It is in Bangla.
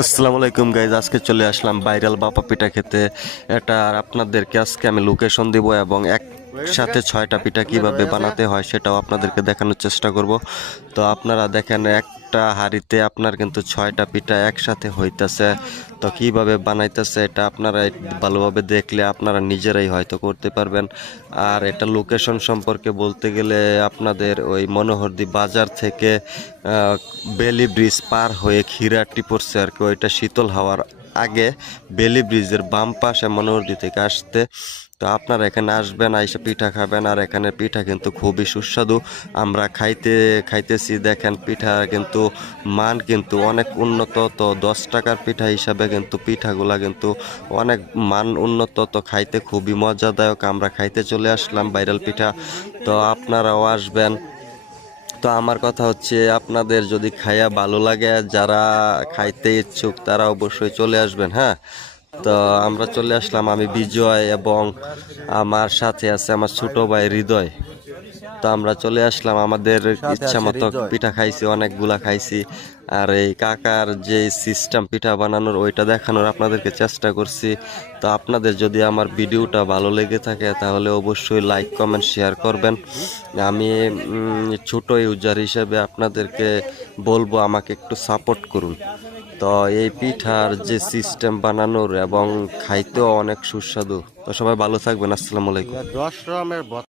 আসসালামু আলাইকুম গাইজ, আজকে চলে আসলাম ভাইরাল বাপা পিঠা খেতে। এটা আর আপনাদেরকে আজকে আমি লোকেশন দিব এবং একসাথে 6টা পিঠা কিভাবে বানাতে হয় সেটাও আপনাদেরকে দেখানোর চেষ্টা করব। তো আপনারা দেখেন, একটা হাঁড়িতে আপনার কিন্তু 6টা পিঠা একসাথে হইতাছে। তো কিভাবে বানাইতেছে এটা আপনারা ভালোভাবে দেখলে আপনারা নিজেরাই হয়তো করতে পারবেন। আর এটা লোকেশন সম্পর্কে বলতে গেলে আপনাদের ওই মনোহরদী বাজার থেকে বেলি ব্রিজ পার হয়ে ক্ষীরাটি পড়ছে আর কি, ওইটা শীতল হাওয়ার আগে বেলি ব্রিজের বাম পাশে মনোহরদী থেকে আসতে। তো আপনারা এখানে আসবেন, আইসা পিঠা খাবেন। আর এখানে পিঠা কিন্তু খুবই সুস্বাদু। আমরা খাইতেছি, দেখেন পিঠা কিন্তু মান কিন্তু অনেক উন্নত। তো 10 টাকার পিঠা হিসাবে কিন্তু পিঠাগুলা কিন্তু অনেক মান উন্নত। তো খাইতে খুবই মজাদায়ক। আমরা খাইতে চলে আসলাম ভাইরাল পিঠা। তো আপনারাও আসবেন। তো আমার কথা হচ্ছে, আপনাদের যদি খাইয়া ভালো লাগে, যারা খাইতে ইচ্ছুক তারা অবশ্যই চলে আসবেন। হ্যাঁ, তো আমরা চলে আসলাম, আমি বিজয় এবং আমার সাথে আছে আমার ছোট ভাই হৃদয়। তো আমরা চলে আসলাম, আমাদের সাথে ইচ্ছা আছে মতো হৃদয়। পিঠা খাইছি, অনেকগুলা খাইছি। আর এই কাকার যে সিস্টেম পিঠা বানানোর ওইটা দেখানোর আপনাদেরকে চেষ্টা করছি। তো আপনাদের যদি আমার ভিডিওটা ভালো লেগে থাকে তাহলে অবশ্যই লাইক কমেন্ট শেয়ার করবেন। আমি ছোট ইউজার হিসেবে আপনাদেরকে বলবো আমাকে একটু সাপোর্ট করুন। তো এই পিঠার যে সিস্টেম বানানোর এবং খাইতেও অনেক সুস্বাদু। তো সবাই ভালো থাকবেন। আসসালামু আলাইকুম। 10 রকমের